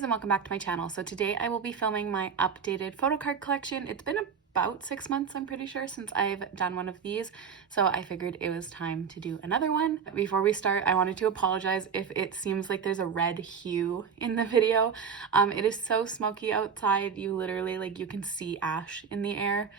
guys, and welcome back to my channel. So today I will be filming my updated photocard collection. It's been about 6 months, I'm pretty sure, since I've done one of these, so I figured it was time to do another one. Before we start, I wanted to apologize if it seems like there's a red hue in the video. It is so smoky outside, you literally, you can see ash in the air.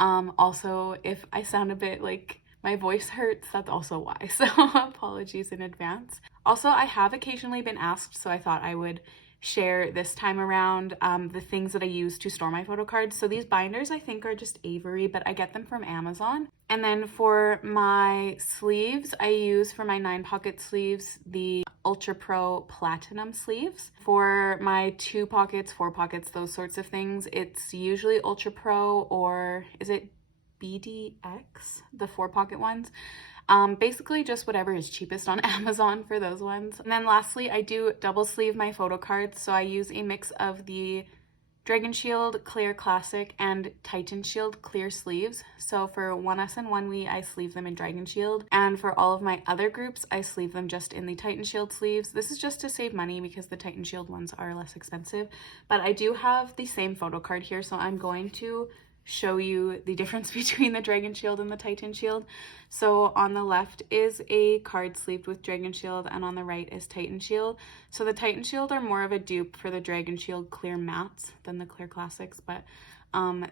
Also, if I sound a bit like my voice hurts, that's also why, so apologies in advance. Also, I have occasionally been asked, so I thought I would share this time around the things that I use to store my photo cards. So these binders I think are just Avery, but I get them from Amazon. And then for my sleeves, I use for my 9-pocket sleeves the Ultra Pro Platinum sleeves. For my 2 pockets, 4 pockets, those sorts of things, it's usually Ultra Pro, or is it BDX, the 4-pocket ones. Basically just whatever is cheapest on Amazon for those ones. And then lastly, I do double sleeve my photo cards, so I use a mix of the Dragon Shield Clear Classic and Titan Shield Clear sleeves. So for ONEUS and ONEWE, I sleeve them in Dragon Shield, and for all of my other groups, I sleeve them just in the Titan Shield sleeves. This is just to save money because the Titan Shield ones are less expensive, but I do have the same photo card here, so I'm going to show you the difference between the Dragon Shield and the Titan Shield. So on the left is a card sleeved with Dragon Shield, and on the right is Titan Shield. So the Titan Shield are more of a dupe for the Dragon Shield Clear Mattes than the Clear Classics, but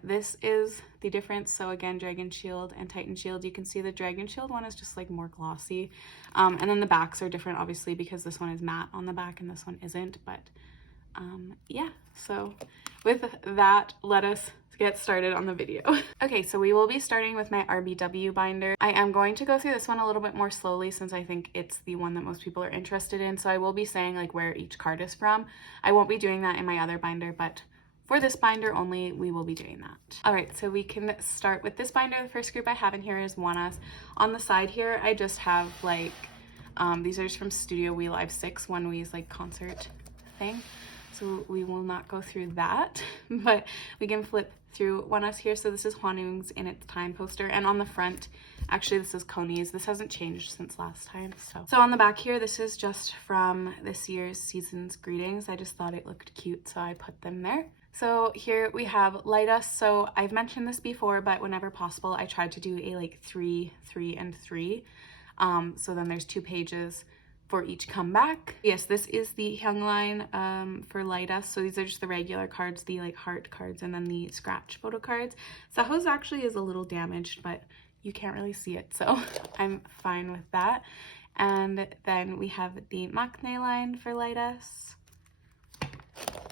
this is the difference. So again, Dragon Shield and Titan Shield, you can see the Dragon Shield one is just like more glossy, and then the backs are different obviously because this one is matte on the back and this one isn't. But yeah, so with that, let us get started on the video. Okay, so we will be starting with my RBW binder. I am going to go through this one a little bit more slowly since I think it's the one that most people are interested in, so I will be saying like where each card is from. I won't be doing that in my other binder, but for this binder only, we will be doing that. All right, so we can start with this binder. The first group I have in here is ONEUS. On the side here, I just have like, these are just from Studio We Live 6, ONEWE's like concert thing. So we will not go through that, but we can flip through ONEUS here. So this is Hwanwoong's In Its Time poster, and on the front, actually this is Koni's. This hasn't changed since last time. So on the back here, this is just from this year's season's greetings. I just thought it looked cute, so I put them there. So here we have Light Us. So I've mentioned this before, but whenever possible, I tried to do a like 3, 3, and 3. So then there's 2 pages for each comeback. Yes, this is the Hyung line for Light Us. So these are just the regular cards, the like heart cards, and then the scratch photo cards. Sahoo's actually is a little damaged, but you can't really see it, so I'm fine with that. And then we have the Maknae line for Light Us.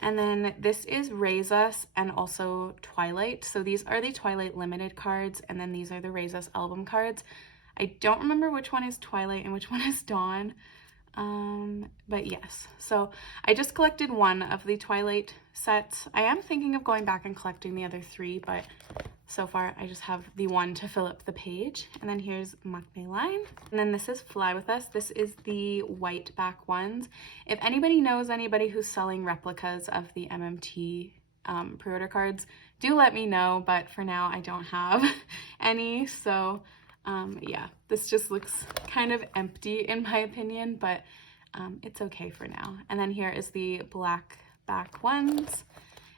And then this is Raise Us and also Twilight. So these are the Twilight limited cards, and then these are the Raise Us album cards. I don't remember which one is Twilight and which one is Dawn. But yes, so I just collected 1 of the Twilight sets. I am thinking of going back and collecting the other 3, but so far I just have the 1 to fill up the page. And then here's Maknae line. And then this is Fly With Us. This is the white back ones. If anybody knows anybody who's selling replicas of the MMT pre-order cards, do let me know, but for now I don't have any, so yeah, this just looks kind of empty in my opinion, but it's okay for now. And then here is the black back ones.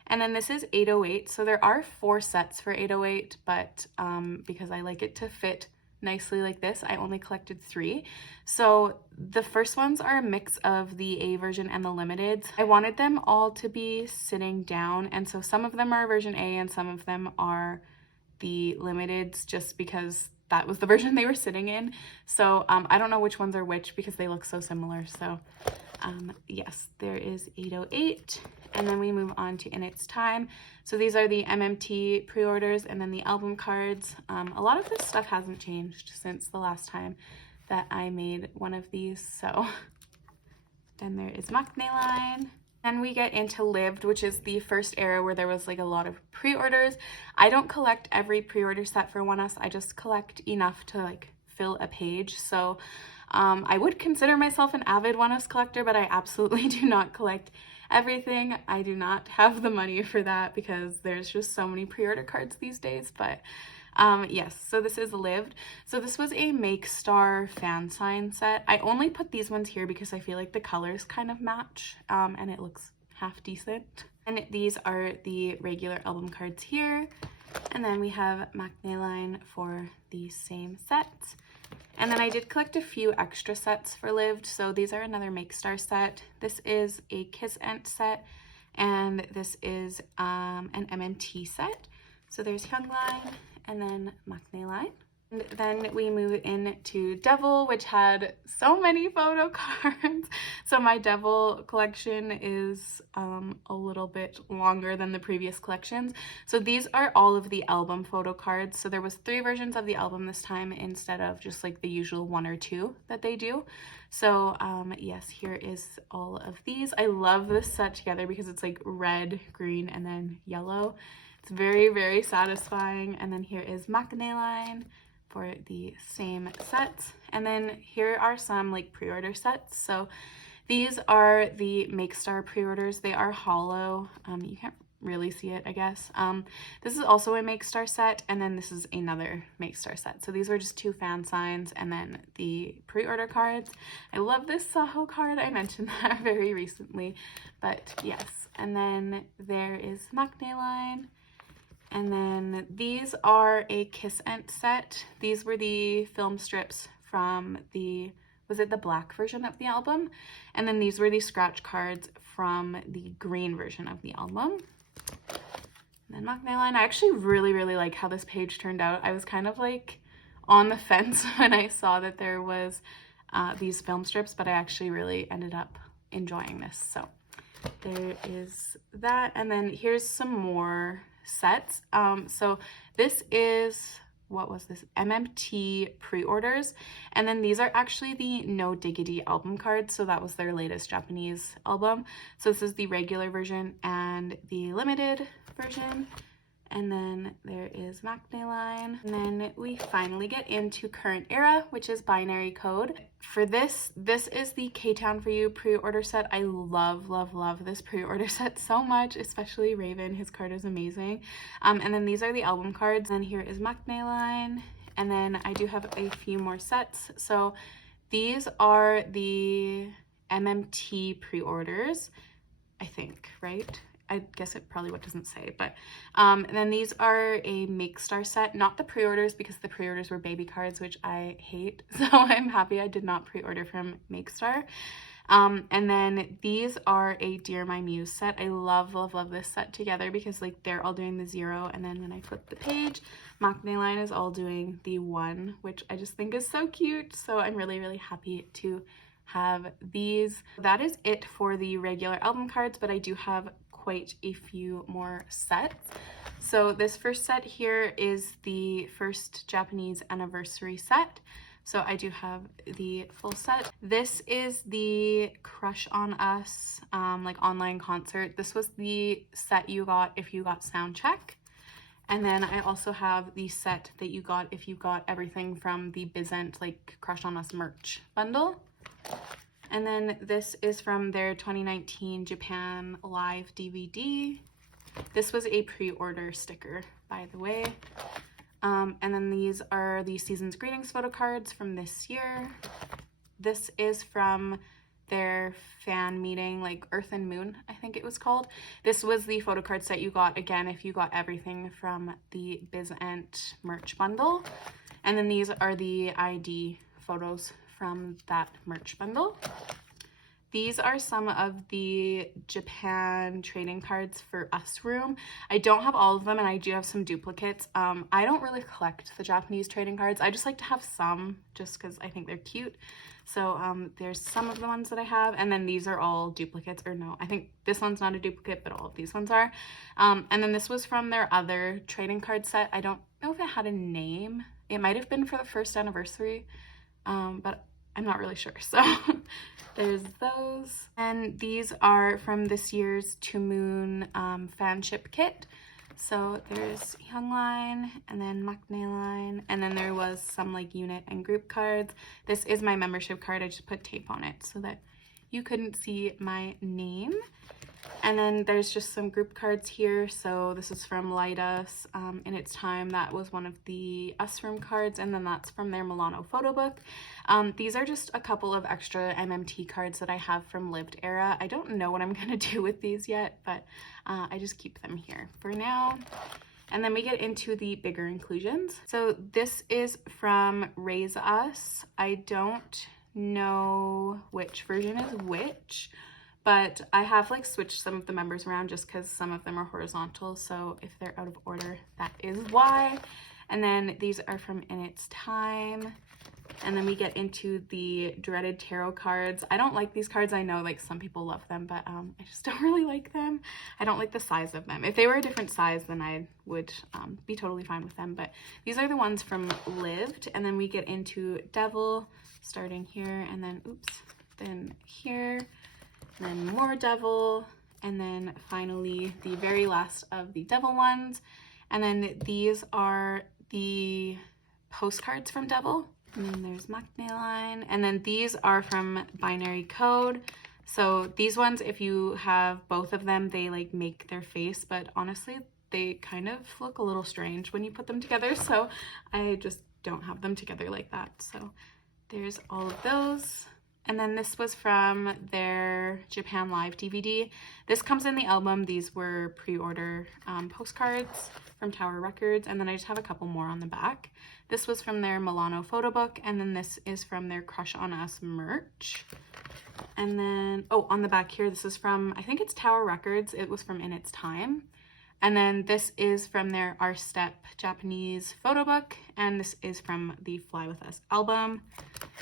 And then this is 808. So there are 4 sets for 808, but because I like it to fit nicely like this, I only collected 3. So the first ones are a mix of the A version and the limiteds. I wanted them all to be sitting down, and so some of them are version A and some of them are the limiteds just because that was the version they were sitting in. So I don't know which ones are which because they look so similar. So yes, there is 808. And then we move on to In Its Time. So these are the MMT pre-orders and then the album cards. A lot of this stuff hasn't changed since the last time that I made one of these. So then there is Maknae line. Then we get into Lived, which is the first era where there was like a lot of pre-orders. I don't collect every pre-order set for ONEUS. I just collect enough to like fill a page. So I would consider myself an avid ONEUS collector, but I absolutely do not collect everything. I do not have the money for that because there's just so many pre-order cards these days. But yes, so this is Lived. So this was a Make Star fan sign set. I only put these ones here because I feel like the colors kind of match, and it looks half decent. And these are the regular album cards here. And then we have Maknae line for the same set. And then I did collect a few extra sets for Lived. So these are another Make Star set. This is a Kiss Ent set, and this is an MMT set. So there's Hyung line and then Maknae line. And then we move into Devil, which had so many photo cards. So my Devil collection is a little bit longer than the previous collections. So these are all of the album photo cards. So there was 3 versions of the album this time instead of just like the usual 1 or 2 that they do. So yes, here is all of these. I love this set together because it's like red, green, and then yellow. It's very, very satisfying. And then here is Maknae line for the same sets. And then here are some like pre-order sets. So these are the Make Star pre-orders. They are hollow. You can't really see it, I guess. This is also a Make Star set, and then this is another Make Star set. So these were just 2 fan signs and then the pre-order cards. I love this Saho card. I mentioned that very recently, but yes. And then there is Maknae line. And then these are a Kiss Ent set. These were the film strips from the, was it the black version of the album? And then these were the scratch cards from the green version of the album. And then Maknae line. I actually really, really like how this page turned out. I was kind of like on the fence when I saw that there was these film strips, but I actually really ended up enjoying this. So there is that. And then here's some more sets. So this is, what was this? MMT pre-orders. And then these are actually the No Diggity album cards. So that was their latest Japanese album. So this is the regular version and the limited version. And then there is Maknae line. And then we finally get into current era, which is Binary Code. For this is the K-Town For You pre-order set. I love, love, love this pre-order set so much, especially Raven. His card is amazing. And then these are the album cards. And here is Maknae line. And then I do have a few more sets. So these are the MMT pre-orders, I think, right? I guess it probably what doesn't say, but and then these are a Make Star set, not the pre-orders because the pre-orders were baby cards, which I hate. So I'm happy I did not pre-order from Make Star. And then these are a Dear My Muse set. I love, love, love this set together because like they're all doing the 0, and then when I flip the page, Maknae line is all doing the 1, which I just think is so cute. So I'm really, really happy to have these. That is it for the regular album cards, but I do have quite a few more sets. So this first set here is the first Japanese anniversary set. So I do have the full set. This is the Crush on Us like online concert. This was the set you got if you got Soundcheck. And then I also have the set that you got if you got everything from the Bizent like Crush on Us merch bundle. And then this is from their 2019 Japan Live DVD. This was a pre-order sticker, by the way. And then these are the Season's Greetings photo cards from this year. This is from their fan meeting, like Earth and Moon, I think it was called. This was the photo card set you got, again, if you got everything from the Bizent merch bundle. And then these are the ID photos from that merch bundle. These are some of the Japan trading cards for Us Room. I don't have all of them, and I do have some duplicates. I don't really collect the Japanese trading cards. I just like to have some just because I think they're cute. So there's some of the ones that I have, and then these are all duplicates, or no, I think this one's not a duplicate, but all of these ones are. And then this was from their other trading card set. I don't know if it had a name. It might have been for the first anniversary, but I'm not really sure. So there's those. And these are from this year's To Moon fanship kit. So there's Hyung line and then Maknae line, and then there was some like unit and group cards. This is my membership card. I just put tape on it so that you couldn't see my name. And then there's just some group cards here. So this is from Light Us, In Its Time. That was one of the Us Room cards, and then that's from their Milano photo book. These are just a couple of extra MMT cards that I have from Lived Era. I don't know what I'm gonna do with these yet, but I just keep them here for now. And then we get into the bigger inclusions. So this is from Raise Us. I don't know which version is which, but I have like switched some of the members around just because some of them are horizontal. So if they're out of order, that is why. And then these are from In Its Time. And then we get into the dreaded tarot cards. I don't like these cards. I know like some people love them, but I just don't really like them. I don't like the size of them. If they were a different size, then I would be totally fine with them. But these are the ones from Lived. And then we get into Devil, starting here, and then oops, then here, and then more Devil, and then finally the very last of the Devil ones. And then these are the postcards from Devil. And then there's Maknae Line. And then these are from Binary Code. So these ones, if you have both of them, they like make their face, but honestly, they kind of look a little strange when you put them together. So I just don't have them together like that. So there's all of those. And then this was from their Japan Live DVD. This comes in the album. These were pre-order postcards from Tower Records. And then I just have a couple more on the back. This was from their Milano photo book. And then this is from their Crush on Us merch. And then, oh, on the back here, this is from, I think it's Tower Records. It was from In Its Time. And then this is from their Our Step Japanese photo book, and this is from the Fly With Us album.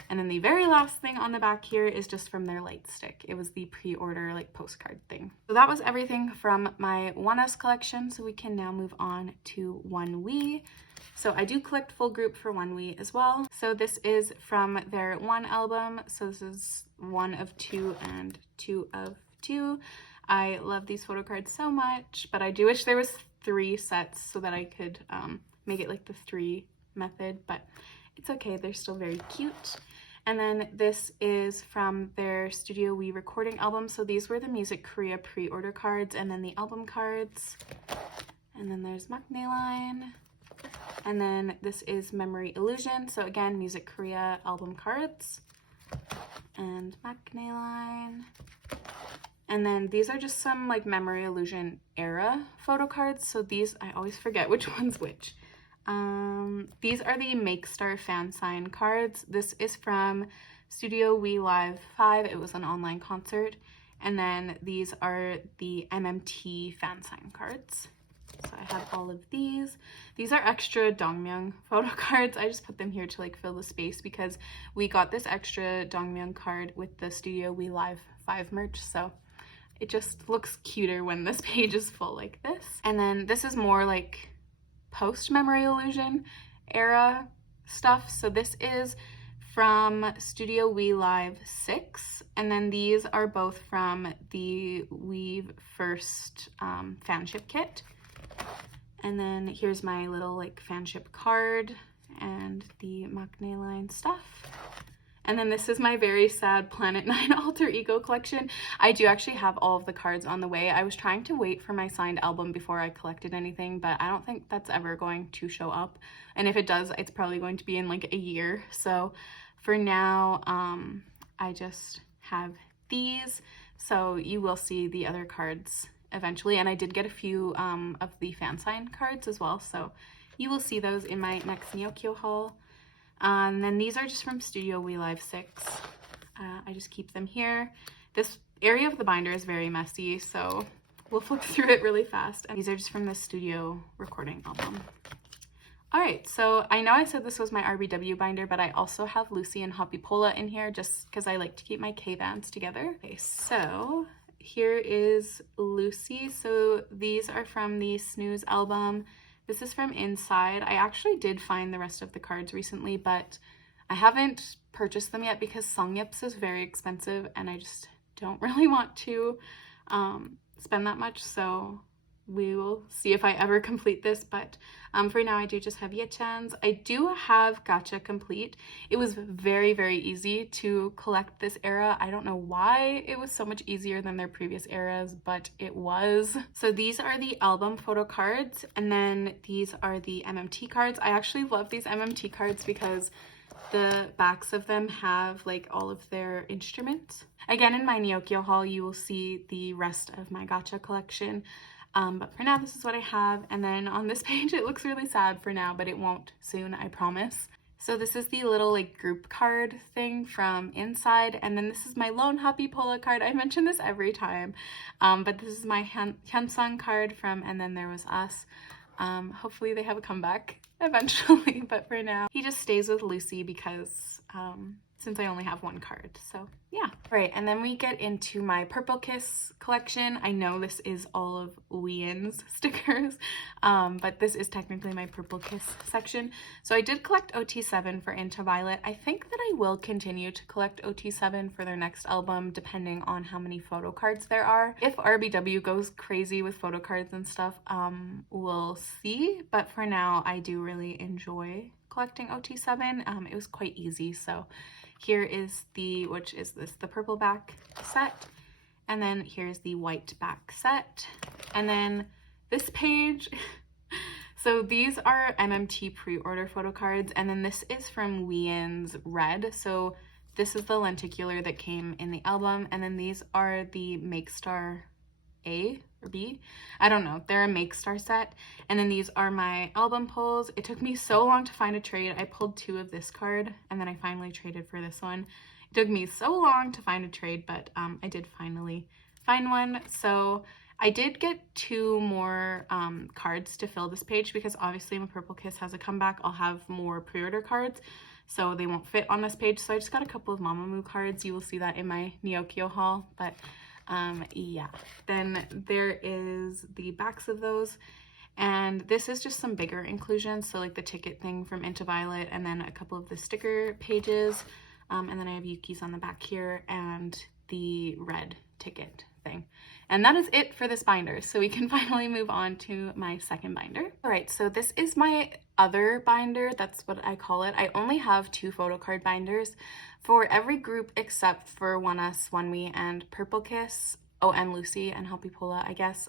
And then the very last thing on the back here is just from their light stick. It was the pre-order like postcard thing. So that was everything from my ONEUS collection. So we can now move on to ONEWE. So I do collect full group for ONEWE as well. So this is from their One album. So this is 1 of 2 and 2 of 2. I love these photo cards so much, but I do wish there was 3 sets so that I could make it like the 3 method, but it's okay. They're still very cute. And then this is from their Studio We recording album. So these were the Music Korea pre-order cards and then the album cards. And then there's Maknae Line. And then this is Memory Illusion. So again, Music Korea album cards. And Maknae Line. And then these are just some like Memory Illusion era photo cards. So these, I always forget which one's which. These are the Make Star fan sign cards. This is from Studio We Live 5. It was an online concert. And then these are the MMT fan sign cards. So I have all of these. These are extra Dongmyeong photo cards. I just put them here to like fill the space because we got this extra Dongmyeong card with the Studio We Live 5 merch. So it just looks cuter when this page is full like this. And then this is more like post Memory Illusion era stuff. So this is from Studio We Live 6. And then these are both from the Weave First fanship kit. And then here's my little like fanship card and the Maknae Line stuff. And then this is my very sad Planet 9 alter ego collection. I do actually have all of the cards on the way. I was trying to wait for my signed album before I collected anything, but I don't think that's ever going to show up. And if it does, it's probably going to be in like a year. So for now, I just have these. So you will see the other cards eventually. And I did get a few of the fan sign cards as well. So you will see those in my next Neokyo haul. And then these are just from Studio We Live 6. I just keep them here. This area of the binder is very messy, so we'll flip through it really fast. And these are just from the studio recording album. All right, so I know I said this was my RBW binder, but I also have Lucy and Hoppy Pola in here just because I like to keep my K-bands together. Okay, so here is Lucy. So these are from the Snooze album. This is from Inside. I actually did find the rest of the cards recently, but I haven't purchased them yet because Songyeop's is very expensive and I just don't really want to spend that much. So we will see if I ever complete this, but for now I do just have Yechans. I do have Gacha Complete. It was very, very easy to collect this era. I don't know why it was so much easier than their previous eras, but it was. So these are the album photo cards, and then these are the MMT cards. I actually love these MMT cards because the backs of them have like all of their instruments. Again, in my Neokyo haul, you will see the rest of my gacha collection. But for now, this is what I have. And then on this page, it looks really sad for now, but it won't soon, I promise. So this is the little like group card thing from Inside. And then this is my Lone Happy Pola card. I mention this every time. But this is my Hyunsung card from And Then There Was Us. Hopefully they have a comeback eventually, but for now, he just stays with Lucy because since I only have one card, so yeah. Right, and then we get into my Purple Kiss collection. I know this is all of Wien's stickers, but this is technically my Purple Kiss section. So I did collect OT7 for Into Violet. I think that I will continue to collect OT7 for their next album, depending on how many photo cards there are. If RBW goes crazy with photo cards and stuff, we'll see, but for now, I do really enjoy collecting OT7. It was quite easy, so here is the, the purple back set, and then here's the white back set, and then this page, so these are MMT pre-order photo cards, and then this is from Wien's Red, so this is the lenticular that came in the album, and then these are the Make Star A or B, I don't know, they're a Make Star set, and then these are my album pulls. It took me so long to find a trade. I pulled 2 of this card, and then I finally traded for this one. It took me so long to find a trade, but I did finally find one. So I did get 2 more cards to fill this page because obviously when Purple Kiss has a comeback, I'll have more pre-order cards, so they won't fit on this page. So I just got a couple of Mamamoo cards. You will see that in my Neokyo haul, but yeah, then there is the backs of those, and this is just some bigger inclusions, so like the ticket thing from Into Violet, and then a couple of the sticker pages, and then I have Yuki's on the back here and the red ticket thing. And that is it for this binder, so we can finally move on to my second binder. All right, so this is my other binder, that's what I call it. I only have 2 photo card binders for every group except for ONEUS, ONEWE, and Purple Kiss. Oh, and Lucy and Happy Pola, I guess.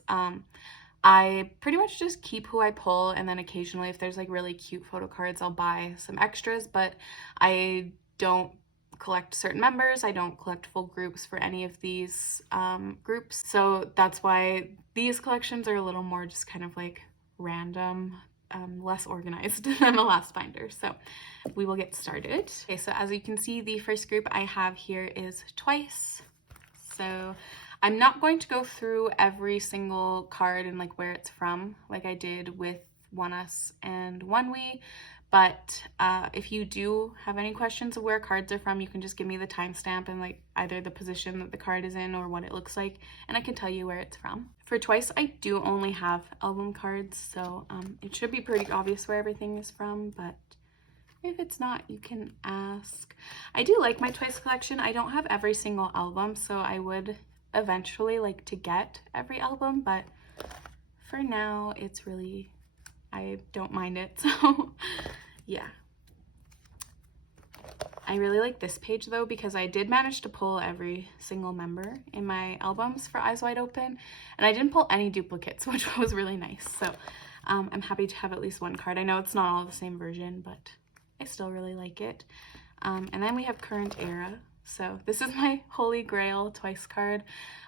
I pretty much just keep who I pull, and then occasionally if there's like really cute photo cards, I'll buy some extras, but I don't collect certain members. I don't collect full groups for any of these groups, so that's why these collections are a little more just kind of like random, less organized than the last binder. So we will get started. Okay, so as you can see, the first group I have here is Twice. So I'm not going to go through every single card and like where it's from like I did with ONEUS and ONEWE, but if you do have any questions of where cards are from, you can just give me the timestamp and like either the position that the card is in or what it looks like, and I can tell you where it's from. For Twice, I do only have album cards, so it should be pretty obvious where everything is from, but if it's not, you can ask. I do like my Twice collection. I don't have every single album, so I would eventually like to get every album, but for now, it's really, I don't mind it, so yeah. I really like this page though because I did manage to pull every single member in my albums for Eyes Wide Open, and I didn't pull any duplicates, which was really nice. So I'm happy to have at least one card. I know it's not all the same version, but I still really like it. And then we have Current Era. So this is my Holy Grail Twice card.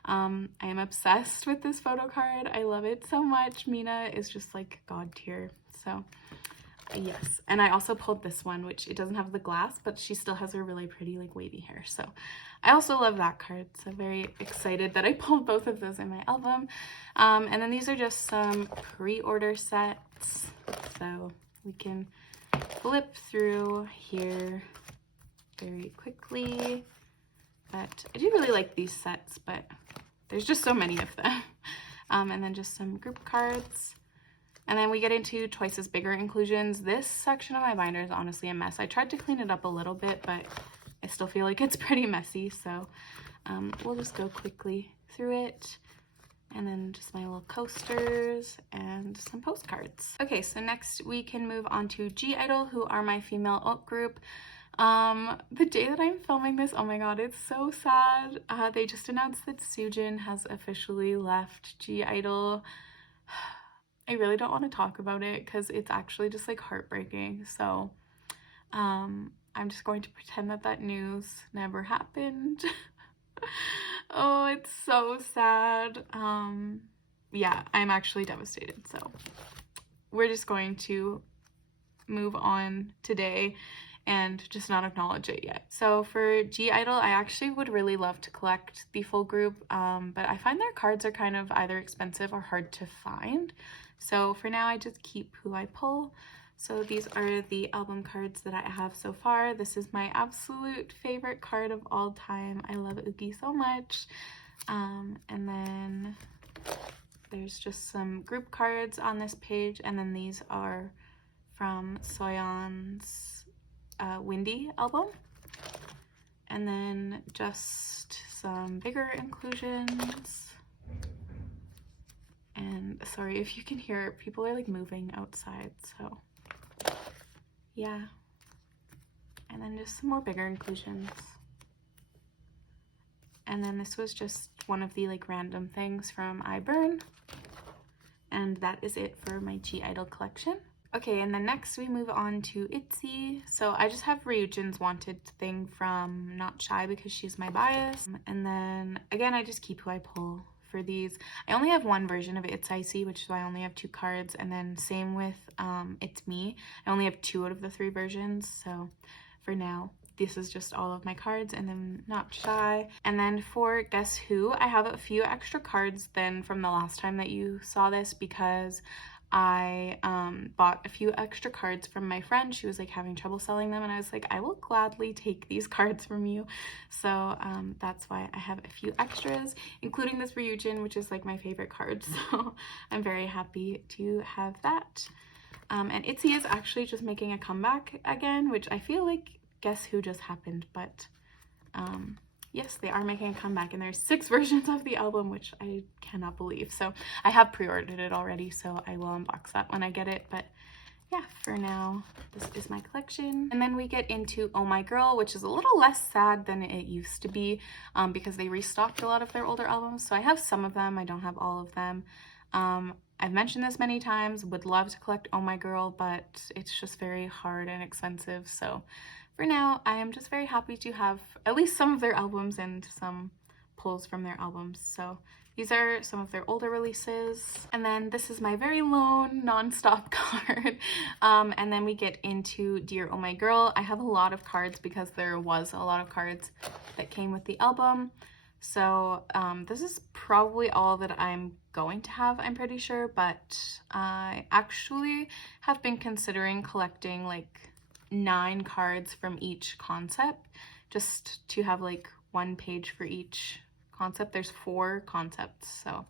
I am obsessed with this photo card. I love it so much. Mina is just like god tier. So yes, and I also pulled this one, which it doesn't have the glass, but she still has her really pretty like wavy hair. So I also love that card. So very excited that I pulled both of those in my album. And then these are just some pre-order sets. So we can flip through here very quickly. But I do really like these sets, but there's just so many of them. And then just some group cards. And then we get into Twice's bigger inclusions. This section of my binder is honestly a mess. I tried to clean it up a little bit, but I still feel like it's pretty messy. So we'll just go quickly through it. and then just my little coasters and some postcards. Okay, so next we can move on to i-dle, who are my female alt group. The day that I'm filming this, oh my god, it's so sad. They just announced that Soojin has officially left i-dle. I really don't want to talk about it because it's actually just like heartbreaking. So I'm just going to pretend that that news never happened. Oh, it's so sad. Yeah, I'm actually devastated. So we're just going to move on today and just not acknowledge it yet. So for i-dle, I actually would really love to collect the full group, but I find their cards are kind of either expensive or hard to find. So for now, I just keep who I pull. So these are the album cards that I have so far. This is my absolute favorite card of all time. I love Uki so much. And then there's just some group cards on this page, and then these are from Soyeon's Windy album. And then just some bigger inclusions. And sorry if you can hear, people are like moving outside, so yeah. And then just some more bigger inclusions. And then this was just one of the like random things from iBurn. And that is it for my i-dle collection. Okay, and then next we move on to ITZY. So I just have Ryujin's Wanted thing from Not Shy because she's my bias. And then again, I just keep who I pull for these. I only have one version of ITZY, which is why I only have 2 cards. And then same with It's Me. I only have 2 out of the 3 versions. So for now, this is just all of my cards, and then Not Shy. And then for Guess Who, I have a few extra cards than from the last time that you saw this because I bought a few extra cards from my friend. She was like having trouble selling them, and I was like, I will gladly take these cards from you. So that's why I have a few extras, including this Ryujin, which is like my favorite card. So I'm very happy to have that. And ITZY is actually just making a comeback again, which I feel like Guess Who just happened, but yes, they are making a comeback, and there's 6 versions of the album, which I cannot believe. So I have pre-ordered it already, so I will unbox that when I get it. But yeah, for now, this is my collection. And then we get into Oh My Girl, which is a little less sad than it used to be because they restocked a lot of their older albums. So I have some of them, I don't have all of them. I've mentioned this many times, would love to collect Oh My Girl, but it's just very hard and expensive. So for now, I am just very happy to have at least some of their albums and some pulls from their albums. So these are some of their older releases. And then this is my very lone non-stop card. And then we get into Dear Oh My Girl. I have a lot of cards because there was a lot of cards that came with the album. So this is probably all that I'm going to have, I'm pretty sure, but I actually have been considering collecting like 9 cards from each concept, just to have like 1 page for each concept. There's 4 concepts, so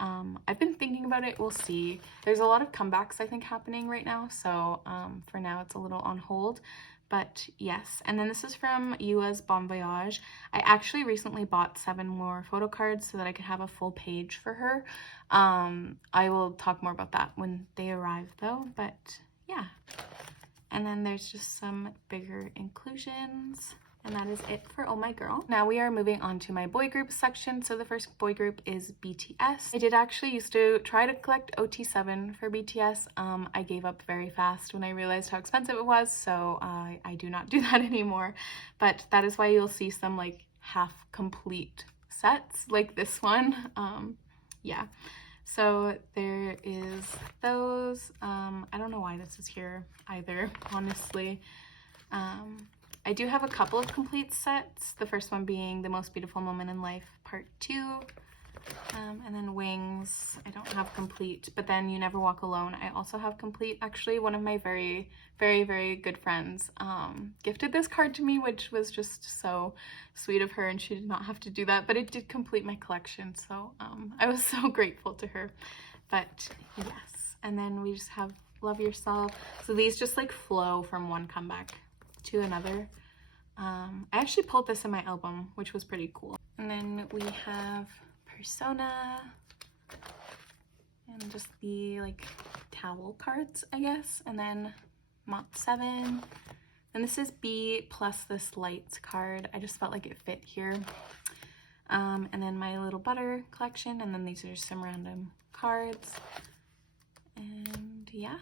I've been thinking about it. We'll see. There's a lot of comebacks I think happening right now, so for now it's a little on hold. But yes, and then this is from Yua's Bon Voyage. I actually recently bought 7 more photo cards so that I could have a full page for her. I will talk more about that when they arrive though, but yeah. And then there's just some bigger inclusions. And that is it for Oh My Girl. Now we are moving on to my boy group section. So the first boy group is BTS. I did actually used to try to collect OT7 for BTS. I gave up very fast when I realized how expensive it was, so I do not do that anymore. But that is why you'll see some like half complete sets like this one. Yeah. So there is those. I don't know why this is here either, honestly. I do have a couple of complete sets, the first one being The Most Beautiful Moment in Life Part 2, and then Wings, I don't have complete, but then You Never Walk Alone, I also have complete. Actually, one of my very, very good friends gifted this card to me, which was just so sweet of her, and she did not have to do that, but it did complete my collection, so I was so grateful to her. But yes, and then we just have Love Yourself. So these just like flow from one comeback to another. I actually pulled this in my album, which was pretty cool. And then we have Persona, and just the like towel cards, I guess, and then Mont 7. And this is B plus this lights card. I just felt like it fit here. And then my little butter collection, and then these are some random cards. And yeah,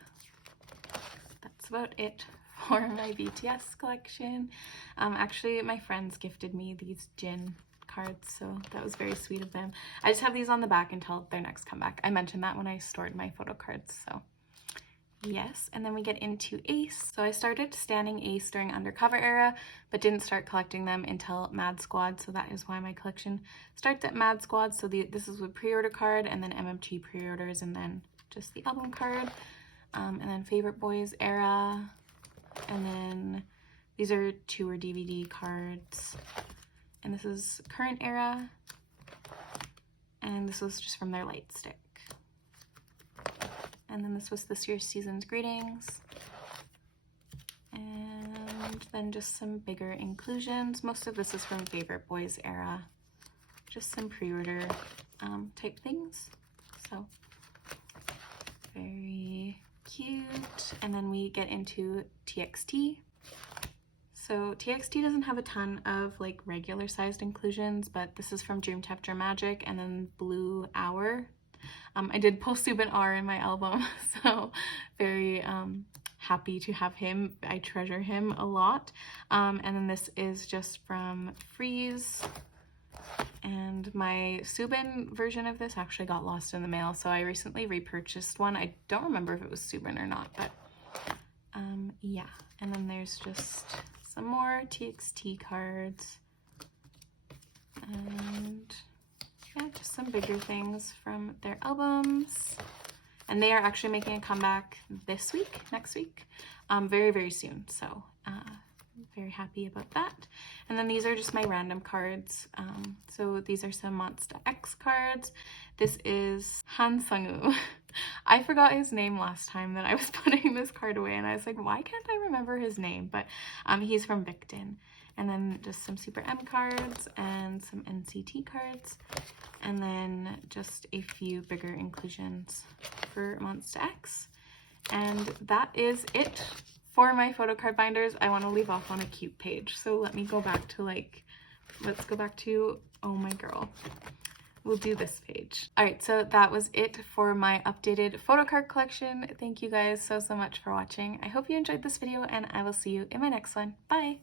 that's about it for my BTS collection. Actually, my friends gifted me these Jin cards, so that was very sweet of them. I just have these on the back until their next comeback. I mentioned that when I stored my photo cards, so yes. And then we get into A.c.e. So I started standing A.c.e. during Undercover era, but didn't start collecting them until Mad Squad, so that is why my collection starts at Mad Squad. So this is with pre-order card, and then MMG pre-orders, and then just the album card, and then Favorite Boys era, and then these are tour DVD cards, and this is current era, and this was just from their light stick. And then this was this year's season's greetings. And then just some bigger inclusions. Most of this is from Favorite Boys era. Just some pre-order type things. So very cute. And then we get into TXT. So TXT doesn't have a ton of like regular sized inclusions, but this is from Dream Chapter Magic, and then Blue Hour. I did pull Subin R in my album, so very happy to have him. I treasure him a lot. And then this is just from Freeze. And my Subin version of this actually got lost in the mail, so I recently repurchased one. I don't remember if it was Subin or not, but yeah. And then there's just some more TXT cards. And yeah, just some bigger things from their albums. And they are actually making a comeback this week, next week, very, very soon. So very happy about that. And then these are just my random cards. So these are some Monsta X cards. This is Han Sung-woo. I forgot his name last time that I was putting this card away, and I was like, why can't I remember his name? But he's from Victon. And then just some Super M cards and some NCT cards. And then just a few bigger inclusions for Monsta X. And that is it for my photo card binders. I want to leave off on a cute page. So let me go back to let's go back to Oh My Girl. We'll do this page. All right, so that was it for my updated photo card collection. Thank you guys so much for watching. I hope you enjoyed this video, and I will see you in my next one. Bye!